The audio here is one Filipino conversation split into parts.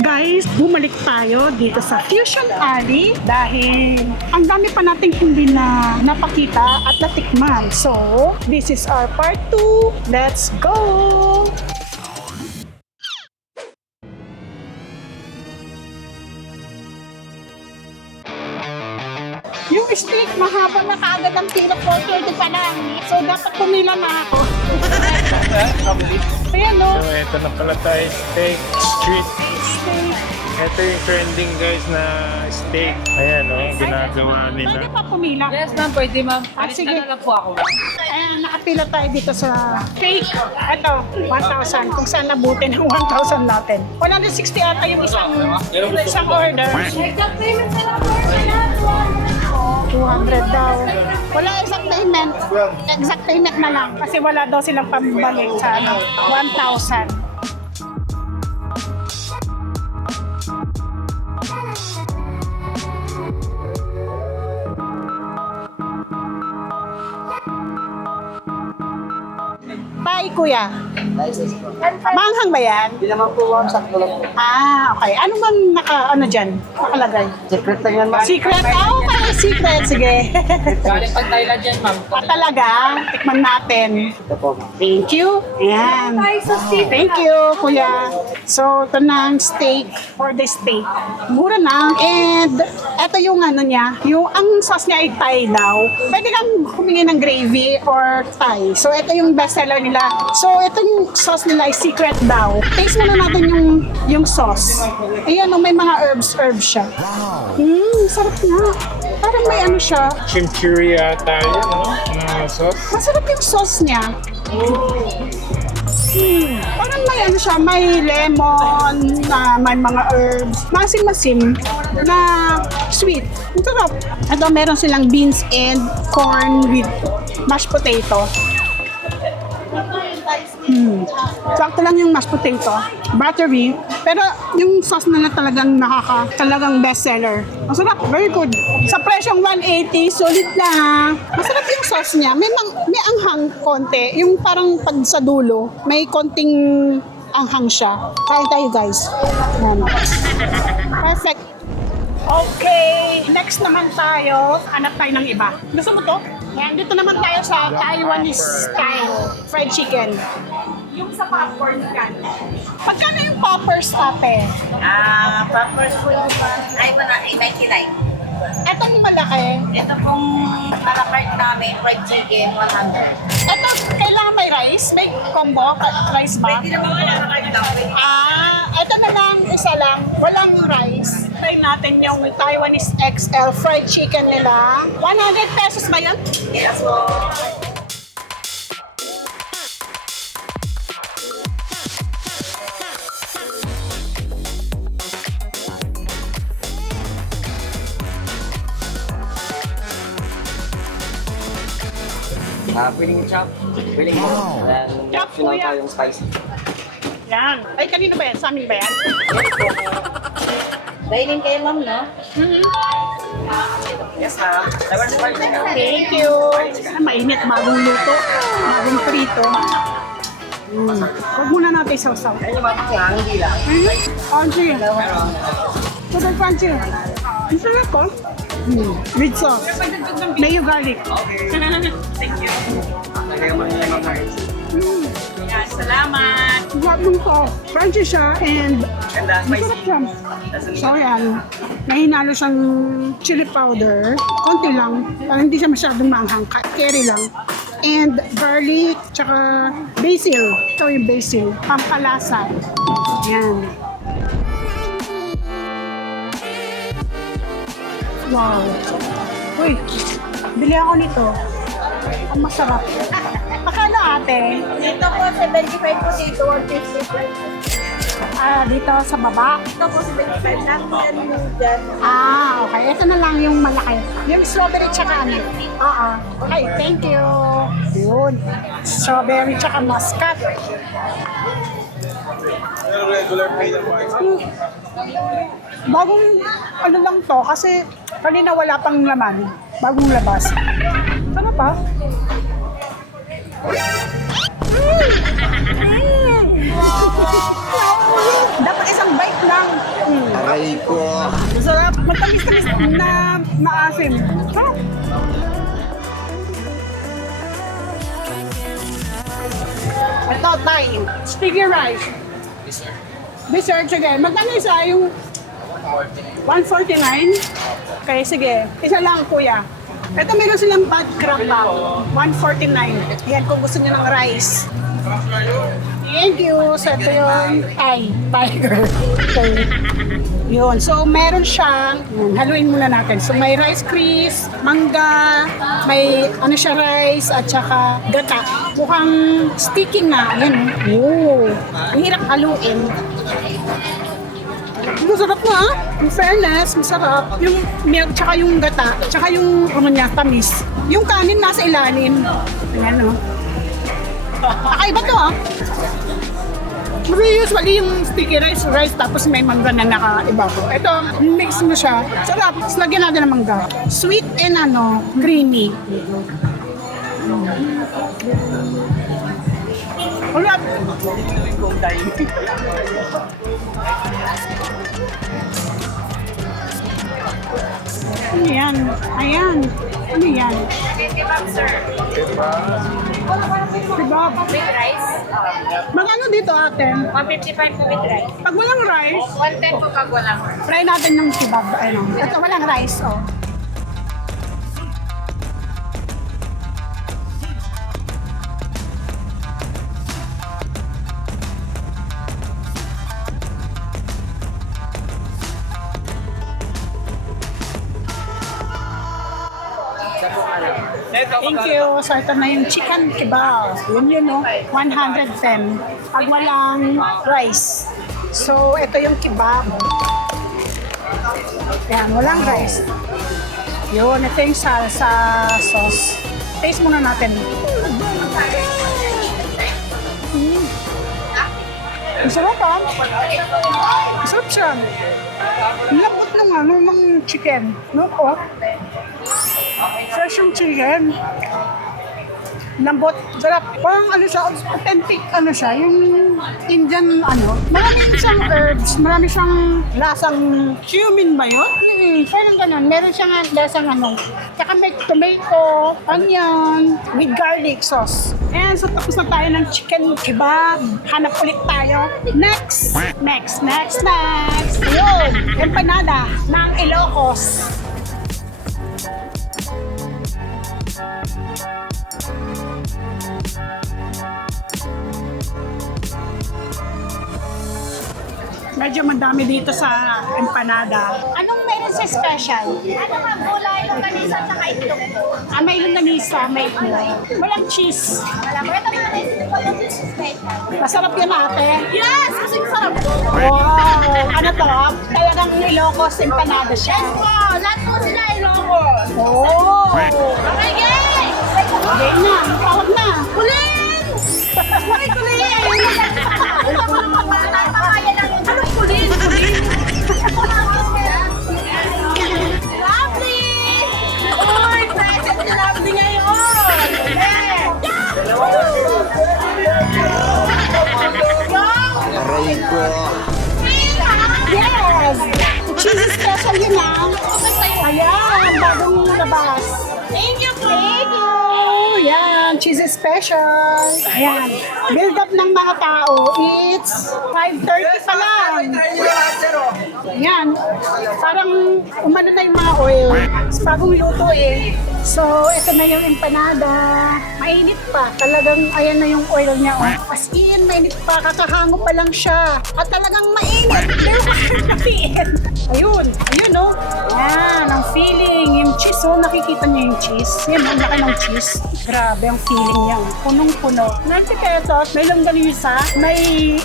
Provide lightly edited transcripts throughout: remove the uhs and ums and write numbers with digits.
Guys, bumalik tayo dito sa Fusion Alley dahil ang dami pa nating hindi na napakita at natikman. So, this is our part 2. Let's go! Yung steak, mahaba na kaagad ang pila, 4:30 pa lang. So, dapat pumila na ako. Ayan, no? So, ito na pala tayo, steak street. Steak. Ito yung trending guys na steak. Ayan, ginagawa nila. Pwede pa pumila. Yes ma'am, pwede ma'am. Sige. Na lang po ako. Ayan, nakapila tayo dito sa steak. Ito, 1,000. Kung saan nabuti ng 1,000 natin. 160 ata yung isang order. 200 daw. Wala exact payment. Exact payment na lang. Kasi wala daw silang pambalik sa 1,000. Tay, kuya. Manghang ba yan? Hindi naman po, ma'am. Sakto lang po. Ah, okay. Ano bang dyan? Nakalagay? Secret lang yan, ma'am. Secret? Ah, okay. Secret. Sige. Galing pag Thailand yan ma'am. Talaga? Tikman natin. Ito po, ma'am. Thank you. Ayan. Thank you, kuya. So, ito na ang steak for the steak. Mura na. And, ito yung niya. Yung, ang sauce niya ay Thai daw. Pwede kang humingi ng gravy or Thai. So, ito yung bestseller nila. So, ito yung sauce nila ay secret daw. Taste muna natin yung sauce. Ayan, may mga herbs siya. Sarap nga. Parang may siya. Chimichurri yata yun, no? Na sauce. Masarap yung sauce niya. Parang may siya, may lemon, may mga herbs, masim-masim na sweet. Ang sarap. Ito, meron silang beans and corn with mashed potato. Sakto lang yung mashed potato, buttery, pero yung sauce na talagang talagang bestseller. Masarap, very good. Sa presyong 180, sulit na. Masarap yung sauce niya. May anghang konti. Yung parang pag sa dulo, may konting anghang siya. Kain tayo guys. Yan. Perfect. Okay, next naman tayo. Hanap tayo ng iba. Gusto mo to? Yan, dito naman tayo sa Taiwanese style fried chicken. Yung sa popcorn kan. Pagkano yung poppers, ate? Poppers po yung ay 99. Etong malaki. Ito pong naka-cart namin, fried chicken, 100. Ito, kailangan may rice? May combo? Rice ba? Hindi naman po naka-cart lang. Ito na lang, isa lang. Walang rice. Try natin yung Taiwanese XL fried chicken nila. 100 pesos ba yun? Yes po. Piling chop. Piling mo. Then, Chop, optional kuya. tayong spicy. Yan. Ay, kanino ba yan? Sa amin ba yan? Dining kayo ma'am, no? Yes, ma'am. Taiwan spicy ka. Thank you. Mainit, bagong luto. Bagong prito. Huwag muna natin sausaw. Ayun yung mga hindi lang. Crunchy. Super crunchy. Ang sarap ko. With sauce. Mayo garlic. Lagay mo yung mga rice. Salamat. Sarap nung to. Crunchy siya and And masarap spicy. siya. So yan, nahinalo siyang chili powder. Konti lang. Parang hindi siya masyadong maanghang. Carry lang. And garlic, tsaka basil. Ito yung basil. Pampalasa. Yan. Wow. Uy, bili ako nito. Ang masarap. Akala ate, Dito po, 75 po dito, 150 po. dito sa baba. Ito po, 75 lang po yan dyan. Okay. Ito na lang yung malaki. Yung strawberry tsaka ano. Oo. Okay, thank you. Yun. Strawberry tsaka muscat. Bagong ano lang to kasi kanina wala pang laman. Bagong labas. Ano pa? Dapat isang bite lang. Aray ko. Masarap. Matamis-tamis na maasim. Sarap. Ito, Thai. Sticky rice. Dessert, sige. Magkano isa? Yung 149? Okay, sige. Isa lang, kuya. Ito, meron silang bad crab pa. 149. Ayan, kung gusto niyo ng rice. Thank you. So, ito yung tiger. Okay. Yun. So, meron siyang, haluin muna natin. So, may rice crisp, mangga, may ano siya rice, at saka gata. Mukhang sticky na. Yan. Oh. Ang hirap haluin. Masarap na ah. In fairness, masarap. Yung milk, tsaka yung gata, tsaka yung ano niya, tamis. Yung kanin nasa ilalim. Ayan o. Kakaiba to ah. Kasi usually yung sticky rice, tapos may mangga na nakaibabaw. Ito, mix mo siya. Sarap. Tapos lagyan natin ng mangga. Sweet and creamy. Sarap. Ano yan? Ayan. Ano yan? Kebab, sir. Kebab. With rice. Magkano dito ate? 155 po with rice. Pag walang rice, 110 po pag walang. try natin yung kebab. Ano? Ito walang rice, oh. Thank you. So, ito na yung chicken kebab. Yun, no? 110. Pag walang rice. So, ito yung kebab. Yan, walang rice. Yun, ito yung salsa sauce. Taste muna natin. Masarap ah. Masarap siya. Lambot ng chicken. No po. Fresh yung chicken. Lambot. Sarap. Parang authentic yung Indian Marami siyang herbs, marami siyang lasang cumin ba yun? Parang ganun. Meron siyang lasang Tsaka may tomato, onion, with garlic sauce. And so tapos na tayo ng chicken kebab. Hanap ulit tayo. Next. Ayun. Empanada ng Ilocos. Medyo madami dito sa empanada. Anong meron sa special? Ano nga, gulay, longganisa, saka itlog po. May longganisa, may itlog. Walang cheese. Wala po. Ito mga cheese special. Masarap yan ate. Yes! Kasi sarap po. Wow! Ano to? Talagang Ilocos empanada siya. Wow! Lahat po sila Ilocos. Oh! Okay, guys! Okay na, tawag na. Kulin! Uy, kulin! Anong kulin? Lovely! Uy, present si Lovely ngayon! Aray ko. Yes! Cheesy special yun lang. Ayan, bagong labas. Thank you po! Thank you! Yan, cheesy special. Ayan, build up ng mga tao. It's 5:30 pa lang. Yan, parang umano na yung mga oil. Bagong luto eh. So, ito na yung empanada. Mainit pa. Talagang ayan na yung oil niya. Oh. As in, mainit pa. Kakahango pa lang siya. At talagang mainit. Ayun. Ayun, no? Yan, ang feeling. Yung cheese, oh. Nakikita niyo yung cheese. Yan, ang laki ng cheese. Grabe ang feeling niya. Punong-puno. 90 pesos. May longganisa, may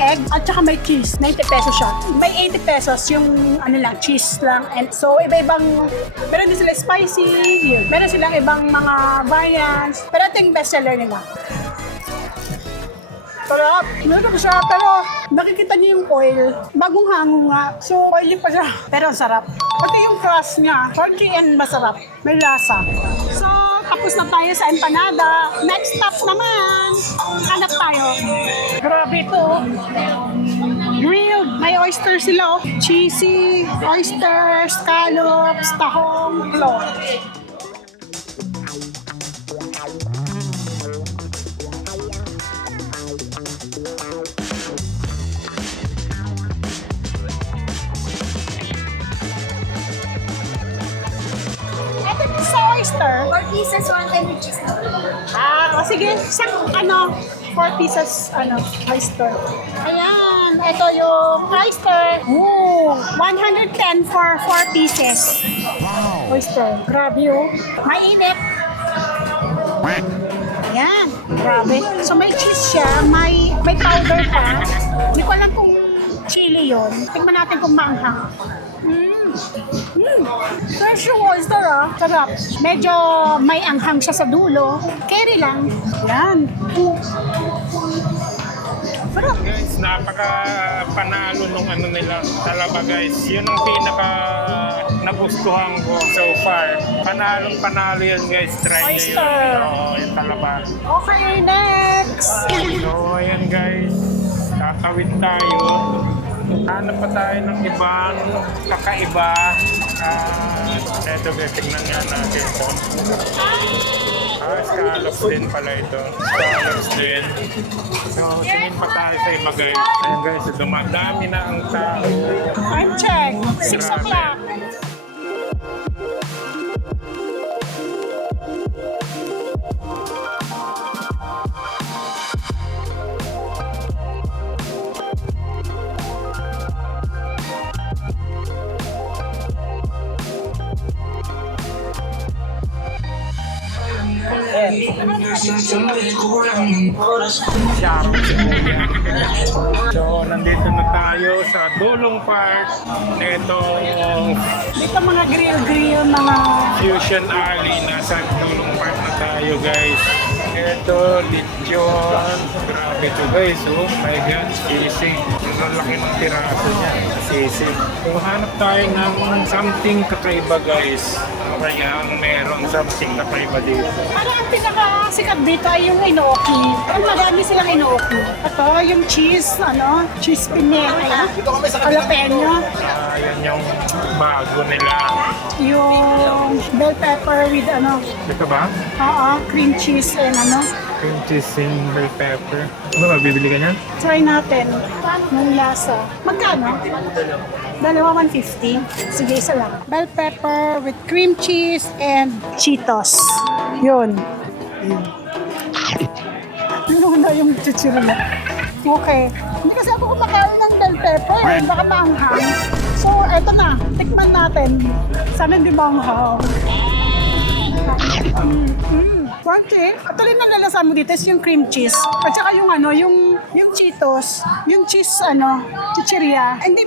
egg, at saka may cheese. 90 pesos siya. May 80 pesos yung cheese lang. And so, iba-ibang, meron din sila spicy. Yun. Meron silang ibang mga variants. Pero ito yung bestseller nila. Sarap. Meron siya, pero nakikita niyo yung oil. Bagong hango nga. So, oily pa siya. Pero ang sarap. Pati yung crust niya, crunchy and masarap. May lasa. So, tapos na tayo sa empanada. Next stop naman. Hanap tayo. Grabe ito. Grilled. May oyster sila. Cheesy, oysters, scallops, tahong, claw. Ito yung sa oyster. 4 pieces, 1 time with cheese. Sige, isang 4 pieces, oyster. Ayan, ito yung oyster. Ooh, 110 for 4 pieces. Oyster. Grabe oh. Mainit. Ayan, grabe. So may cheese siya, may powder pa. Hindi ko alam kung chili yun. Tingnan natin kung maanghang. Fresh yung oyster Sarap. Medyo may anghang siya sa dulo. Carry lang. Yan. Sarap. Guys, napaka-panalo nung nila. Talaba guys, yun ang pinaka nagustuhan ko so far. Panalong-panalo yan guys. Try nyo Oyster. yun. Oo, yung talaba. Okay, next. So, ayan guys. Kakawin tayo. Hanap pa tayo ng ibang kakaiba. Eto guys, tignan nga natin ito. Scallops din pala ito. Scallops din. So, tingin pa tayo sa iba guys. Ayan guys, dumadami na ang tao. Time check. 6 o'clock. So, nandito na tayo sa dulong part nitong Dito mga grill, mga... Fusion Alley. Nasa dulong part na tayo guys. Ito, lechon. Grabe ito guys. Oh my God, sisig. Ang laki ng tiraso niya. Sisig. So, hanap tayo ng something kakaiba guys. Kaya meron something kakaiba dito. Parang ang pinakasikat dito ay yung inoki. Ang marami silang inoki. Ito, yung cheese, cheese pinela. Jalapeno. Yan yung bago nila. Yung bell pepper with Ito ba? cream cheese and Cream cheese and bell pepper. Ano ba, bibili ka niyan? Try natin. Yung lasa. Magkano? Dalawa 150. Sige, isa lang. Bell pepper with cream cheese and Cheetos. Yun. Ano na yung chichirila? Okay. Hindi kasi ako kumakain ng bell pepper. Baka maanghang. So, eto na. Tikman natin. Sana hindi maanghang. Konti. At alin na lalasa mo dito is yung cream cheese. At saka yung yung Cheetos, yung cheese chichirya. Hindi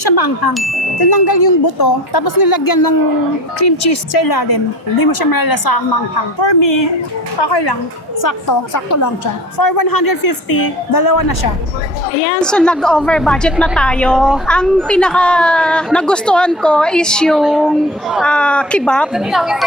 siya maanghang. Tinanggal yung buto, tapos nilagyan ng cream cheese sa ilalim. Hindi mo siya malalasa ang manghang. For me, okay lang. Sakto lang siya. For 150, dalawa na siya. Ayan, so nag-over budget na tayo. Ang pinaka nagustuhan ko is yung kebab.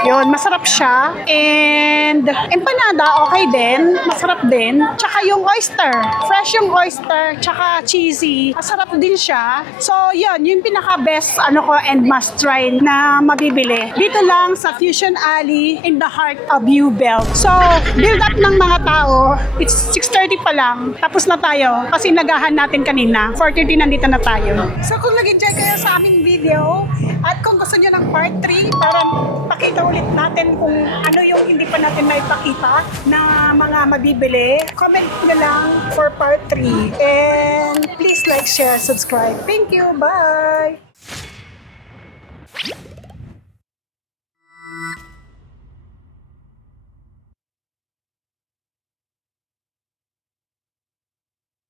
Yun, masarap siya. And empanada, okay din. Masarap din. Tsaka yung oyster. Fresh yung oyster, tsaka cheesy. Masarap din siya. So, yun, yung pinaka-best ko and must try na mabibili. Dito lang sa Fusion Alley in the heart of U-Belt. So, build up ng mga tao. It's 6:30 pa lang. Tapos na tayo kasi nagahan natin kanina. 4:30 nandito na tayo. So, kung nag-enjoy kayo sa aming video at kung gusto nyo ng part 3 para pakita ulit natin kung ano yung hindi pa natin naipakita na mga mabibili, comment na lang for part 3. And please like, share, subscribe. Thank you. Bye!